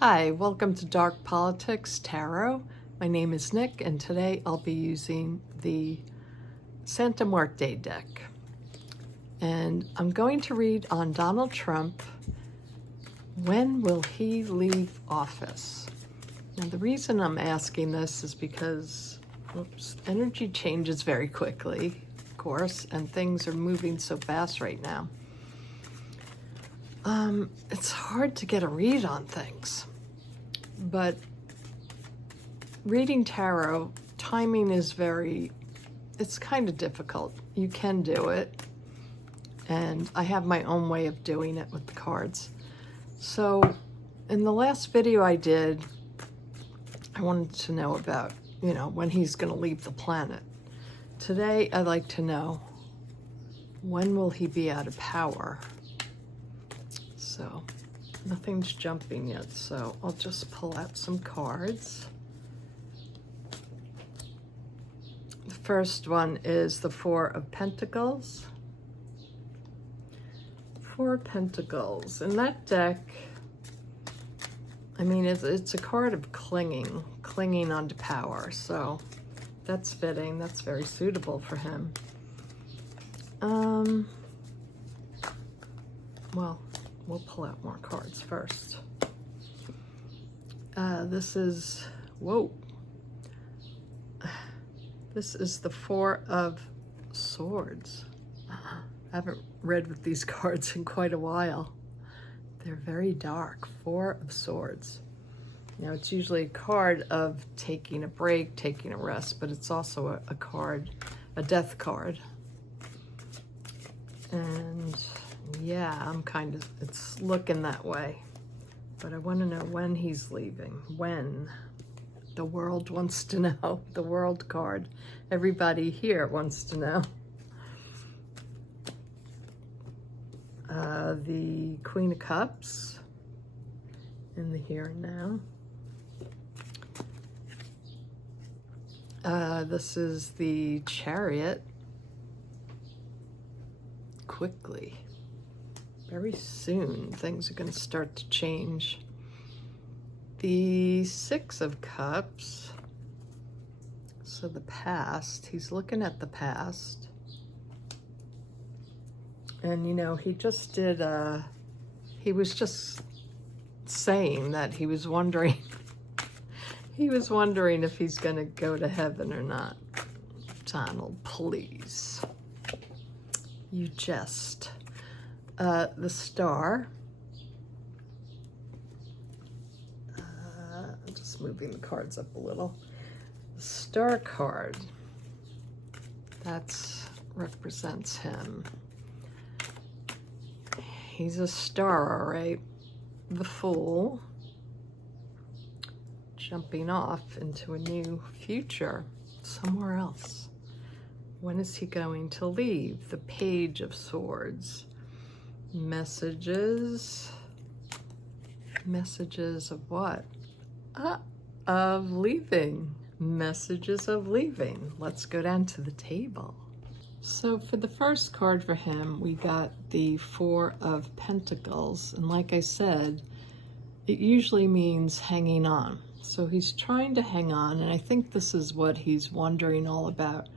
Hi, welcome to Dark Politics Tarot. My name is Nick, and today I'll be using the Santa Muerte deck. And I'm going to read on Donald Trump. When will he leave office? Now, the reason I'm asking this is because, energy changes very quickly, of course, and things are moving so fast right now. It's hard to get a read on things, but reading tarot, timing is it's kind of difficult. You can do it, and I have my own way of doing it with the cards. So in the last video I did, I wanted to know about, when he's going to leave the planet. Today, I'd like to know, when will he be out of power? So nothing's jumping yet, so I'll just pull out some cards. The first one is the Four of Pentacles. Four of Pentacles. In that deck, I mean, it's a card of clinging onto power, so that's fitting. That's very suitable for him. Well, we'll pull out more cards first. This is the Four of Swords. I haven't read with these cards in quite a while. They're very dark. Four of Swords. Now, it's usually a card of taking a break, taking a rest, but it's also a card, a death card. And yeah, it's looking that way. But I want to know when he's leaving. When? The world wants to know. The World card. Everybody here wants to know. The Queen of Cups in the here and now. This is the Chariot. Quickly. Very soon, things are going to start to change. The Six of Cups. So the past, he's looking at the past. And, he just did, he was just saying that he was wondering, if he's going to go to heaven or not. Donald, please. You jest. The Star. I'm just moving the cards up a little. The Star card. That represents him. He's a star, all right. The Fool. Jumping off into a new future somewhere else. When is he going to leave? The Page of Swords. Messages. Messages of what? Of leaving. Messages of leaving. Let's go down to the table. So for the first card for him, we got the Four of Pentacles. And like I said, it usually means hanging on. So he's trying to hang on, and I think this is what he's wondering all about.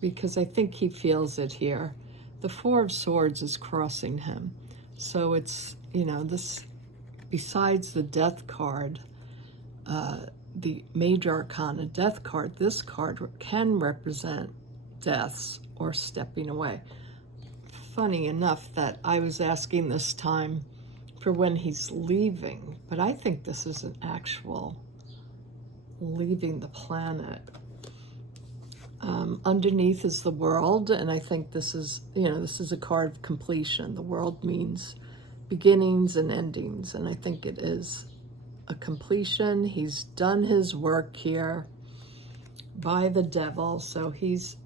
Because I think he feels it here. The Four of Swords is crossing him. So it's, this, besides the Death card, the Major Arcana Death card, this card can represent deaths or stepping away. Funny enough that I was asking this time for when he's leaving, but I think this is an actual leaving the planet. Underneath is the World, and I think this is, this is a card of completion. The World means beginnings and endings, and I think it is a completion. He's done his work here by the devil, so he's,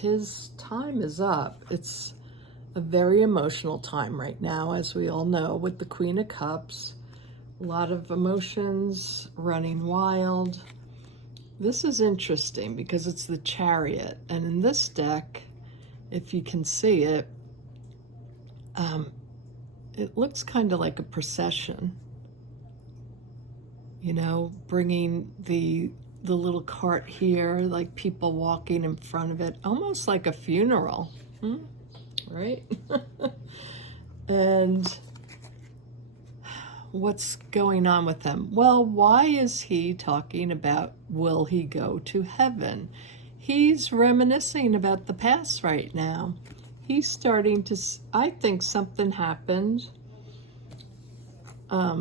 his time is up. It's a very emotional time right now, as we all know, with the Queen of Cups. A lot of emotions running wild. This is interesting because it's the Chariot, and in this deck, if you can see it, it looks kind of like a procession, you know, bringing the little cart here, like people walking in front of it, almost like a funeral, right? And what's going on with him? Well, why is he talking about will he go to heaven? He's reminiscing about the past right now. He's starting to, I think something happened.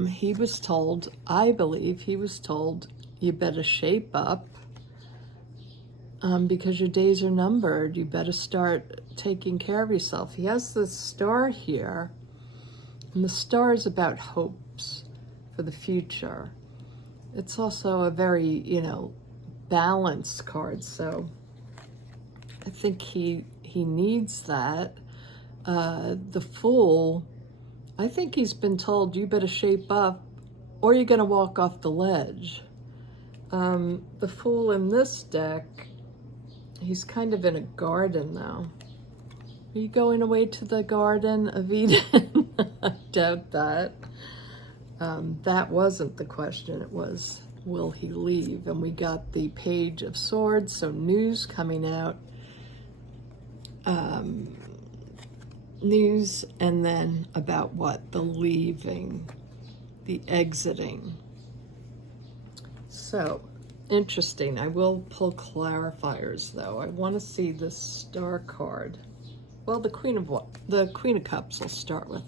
He was told, I believe he was told, you better shape up because your days are numbered. You better start taking care of yourself. He has this star here, and the star is about hopes for the future. It's also a very, you know, balanced card, so I think he needs that. The Fool, I think he's been told you better shape up or you're going to walk off the ledge. The Fool in this deck, he's kind of in a garden now. Are you going away to the Garden of Eden? I doubt that. That wasn't the question. It was, will he leave? And we got the Page of Swords, so news coming out. News, and then about what? The leaving, the exiting. So, interesting. I will pull clarifiers, though. I want to see this star card. Well, the Queen of Cups I'll start with.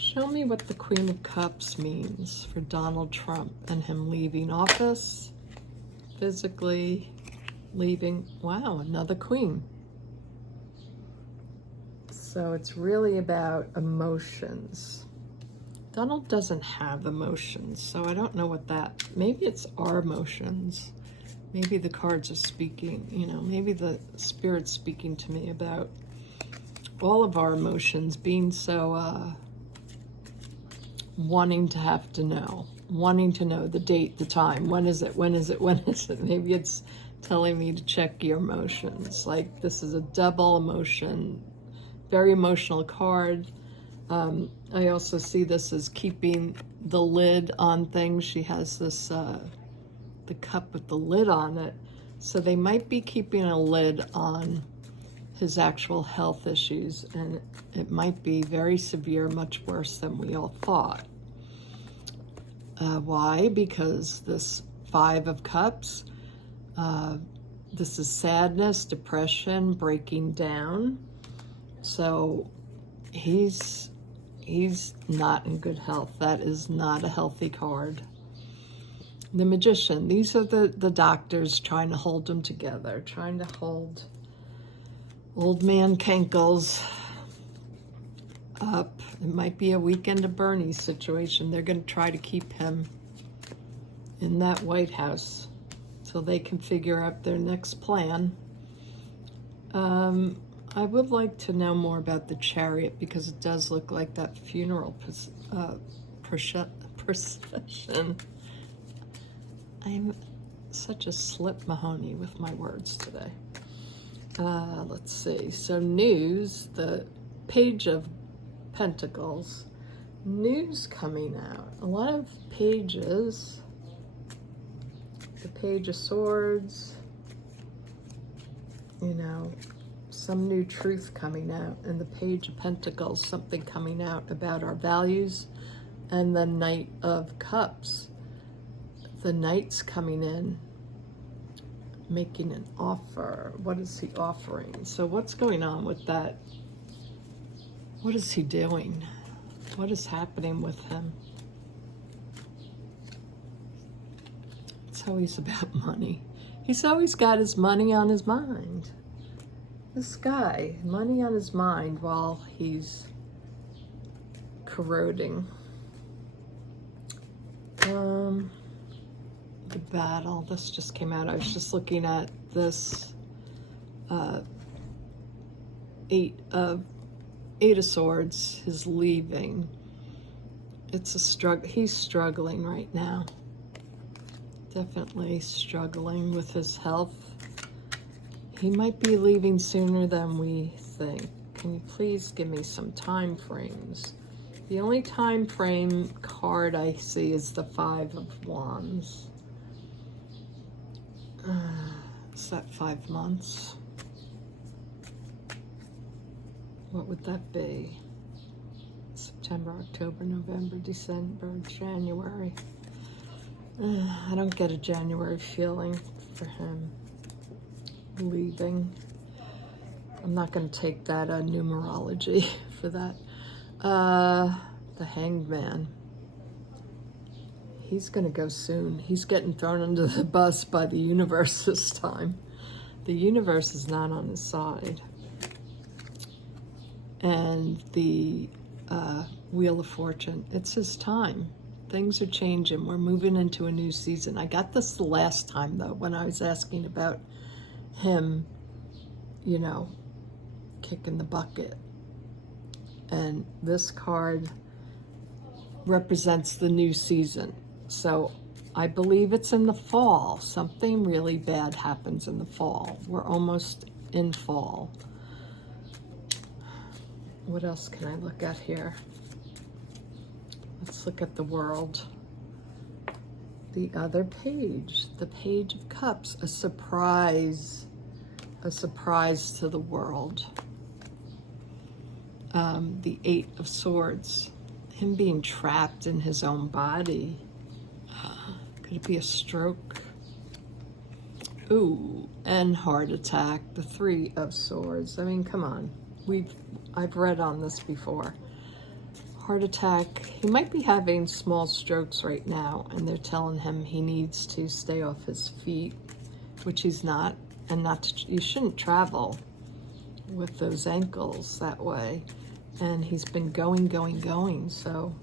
Show me what the Queen of Cups means for Donald Trump and him leaving office, physically leaving. Wow, another queen. So it's really about emotions. Donald doesn't have emotions, so I don't know what that, maybe it's our emotions. Maybe the cards are speaking, you know, maybe the Spirit's speaking to me about all of our emotions being so wanting to have to know, wanting to know the date, the time, when is it, when is it, when is it? Maybe it's telling me to check your emotions. Like this is a double emotion, very emotional card. I also see this as keeping the lid on things. She has this, the cup with the lid on it. So they might be keeping a lid on his actual health issues, and it might be very severe, much worse than we all thought. Why? Because this Five of Cups, this is sadness, depression, breaking down. So he's not in good health. That is not a healthy card. The Magician, these are the doctors trying to hold him together, trying to hold Old Man Kenkles up. It might be a Weekend of Bernie situation. They're going to try to keep him in that White House so they can figure out their next plan. I would like to know more about the Chariot because it does look like that funeral procession. I'm such a slip Mahoney with my words today. Let's see. So news, the Page of Pentacles, news coming out. A lot of pages. The Page of Swords, you know, some new truth coming out. And the Page of Pentacles, something coming out about our values. And the Knight of Cups. The Knight's coming in, making an offer. What is he offering? So what's going on with that? What is he doing? What is happening with him? It's always about money. He's always got his money on his mind. This guy, money on his mind while he's corroding. The Battle, this just came out. I was just looking at this Eight of Swords, his leaving. It's a struggle. He's struggling right now. Definitely struggling with his health. He might be leaving sooner than we think. Can you please give me some time frames? The only time frame card I see is the Five of Wands. Is that 5 months? What would that be? September, October, November, December, January. I don't get a January feeling for him leaving. I'm not going to take that numerology for that. The Hanged Man. He's going to go soon. He's getting thrown under the bus by the universe this time. The universe is not on his side. And the Wheel of Fortune, it's his time. Things are changing. We're moving into a new season. I got this the last time, though, when I was asking about him, you know, kicking the bucket. And this card represents the new season. So I believe it's in the fall. Something really bad happens in the fall. We're almost in fall. What else can I look at here? Let's look at the world. The other page, the Page of Cups, a surprise to the world. The Eight of Swords, him being trapped in his own body. Could it be a stroke? Ooh, and heart attack, the Three of Swords. I mean, come on. I've read on this before. Heart attack. He might be having small strokes right now, and they're telling him he needs to stay off his feet, which he's not, and you shouldn't travel with those ankles that way. And he's been going, so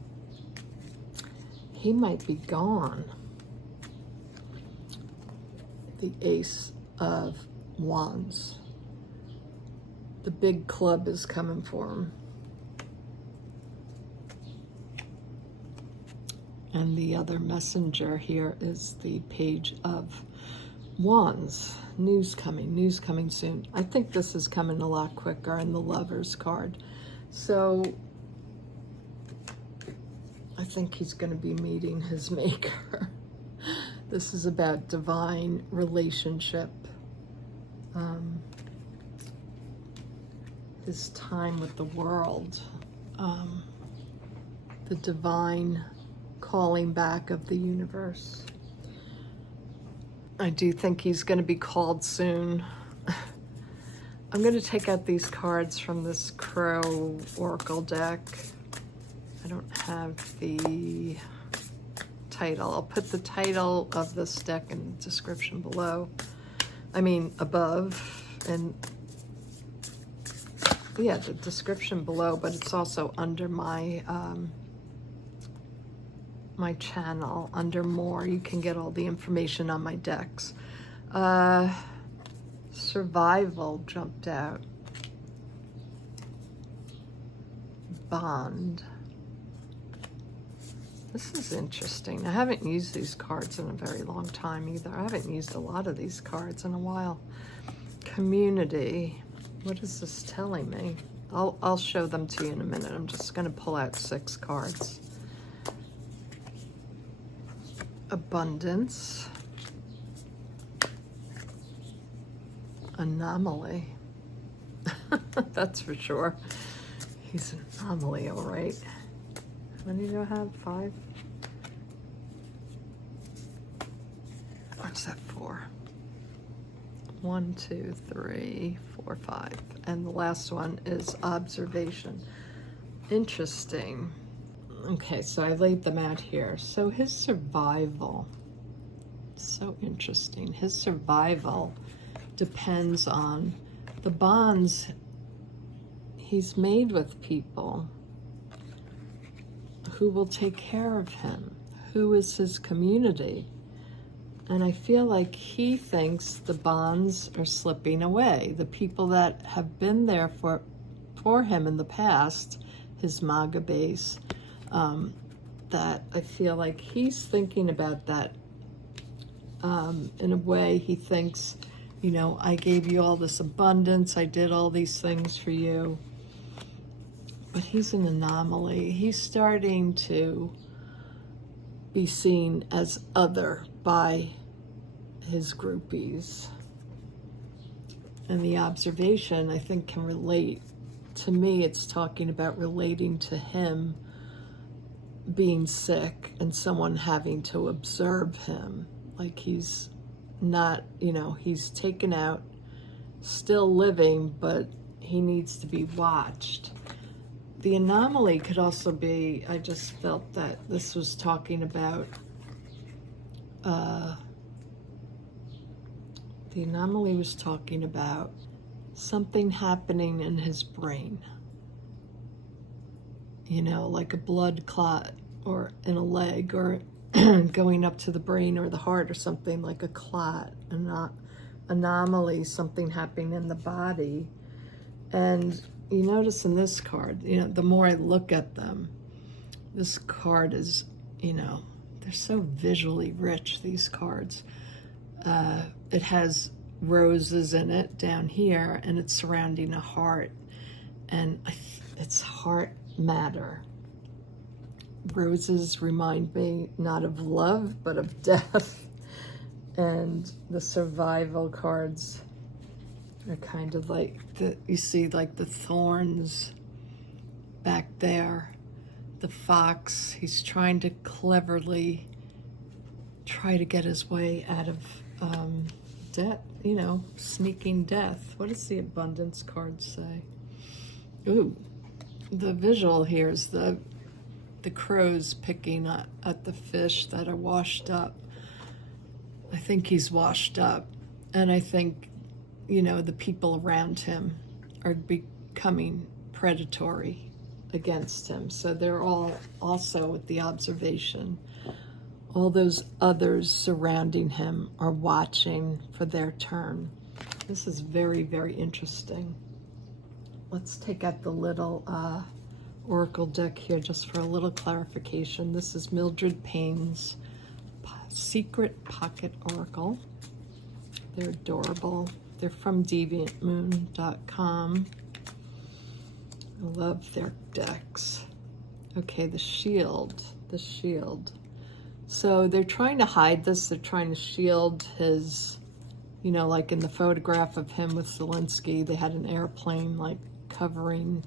he might be gone. The Ace of Wands. The big club is coming for him. And the other messenger here is the Page of Wands. News coming soon. I think this is coming a lot quicker in the Lovers card. So I think he's going to be meeting his maker. This is about divine relationship. His time with the world. The divine calling back of the universe. I do think he's going to be called soon. I'm going to take out these cards from this Crow Oracle deck. I don't have the title. I'll put the title of this deck in the description below. I mean, above. And yeah, the description below, but it's also under my my channel, under more. You can get all the information on my decks. Survival jumped out. Bond. This is interesting. I haven't used these cards in a very long time either. I haven't used a lot of these cards in a while. Community. What is this telling me? I'll show them to you in a minute. I'm just going to pull out 6 cards. Abundance. Anomaly. That's for sure. He's an anomaly, all right. How many do I have? 5? What's that for? 1, 2, 3, 4, 5. And the last one is observation. Interesting. Okay, so I laid them out here. So his survival, so interesting. His survival depends on the bonds he's made with people who will take care of him, who is his community. And I feel like he thinks the bonds are slipping away. The people that have been there for him in the past, his MAGA base, that I feel like he's thinking about that. In a way, he thinks, you know, I gave you all this abundance. I did all these things for you. but he's an anomaly. He's starting to be seen as other by his groupies. And the observation, I think, can relate. To me, it's talking about relating to him being sick and someone having to observe him. Like he's not, he's taken out, still living, but he needs to be watched. The anomaly could also be, I just felt that this was talking about, the anomaly was talking about something happening in his brain. Like a blood clot or in a leg, or going up to the brain or the heart or something, like a clot, anomaly, something happening in the body. And you notice in this card, the more I look at them, this card is, they're so visually rich, these cards. It has roses in it down here, and it's surrounding a heart, and it's heart matter. Roses remind me not of love, but of death. And the survival cards are kind of like, you see like the thorns back there. The fox, he's trying to cleverly try to get his way out of death, sneaking death. What does the abundance card say? Ooh, the visual here is the crows picking at the fish that are washed up. I think he's washed up, and I think, the people around him are becoming predatory against him. So they're all also with the observation. All those others surrounding him are watching for their turn. This is very, very interesting. Let's take out the little oracle deck here just for a little clarification. This is Mildred Payne's Secret Pocket Oracle. They're adorable. They're from deviantmoon.com. I love their decks. Okay, the shield. So they're trying to hide this. They're trying to shield his, like in the photograph of him with Zelensky, they had an airplane like covering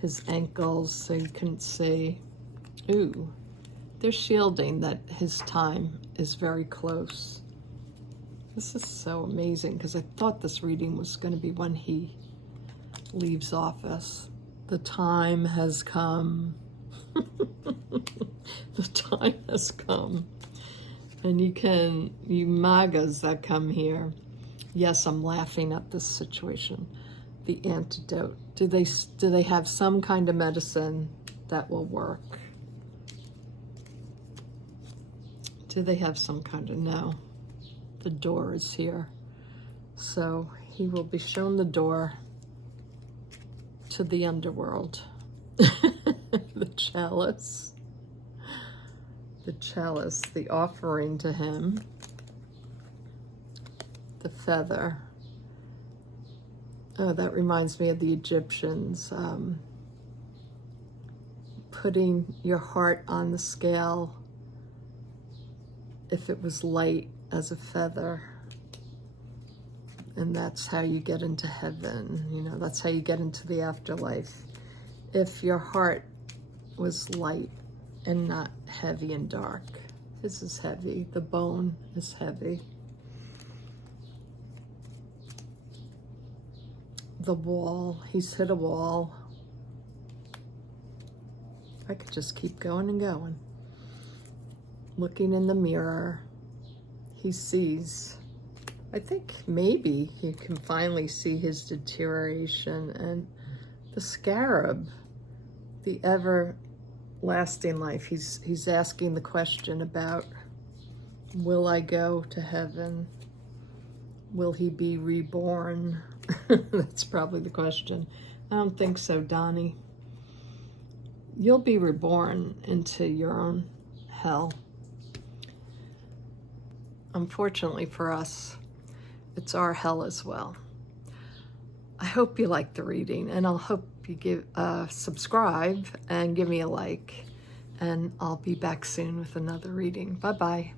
his ankles so you couldn't see. Ooh, they're shielding that his time is very close. This is so amazing, because I thought this reading was going to be when he leaves office. The time has come. The time has come. And you MAGAs that come here. Yes, I'm laughing at this situation. The antidote. Do they have some kind of medicine that will work? Do they have some kind of, no. The door is here. So he will be shown the door to the underworld. The chalice, the offering to him, the feather. Oh, that reminds me of the Egyptians, putting your heart on the scale if it was light as a feather. And that's how you get into heaven, that's how you get into the afterlife. If your heart was light and not heavy and dark. This is heavy. The bone is heavy. The wall. He's hit a wall. I could just keep going and going. Looking in the mirror. He sees. I think maybe he can finally see his deterioration, and the scarab, the everlasting life. He's asking the question about, will I go to heaven? Will he be reborn? That's probably the question. I don't think so, Donnie. You'll be reborn into your own hell. Unfortunately for us, it's our hell as well. I hope you liked the reading, and I'll hope If you give subscribe and give me a like, and I'll be back soon with another reading. Bye-bye.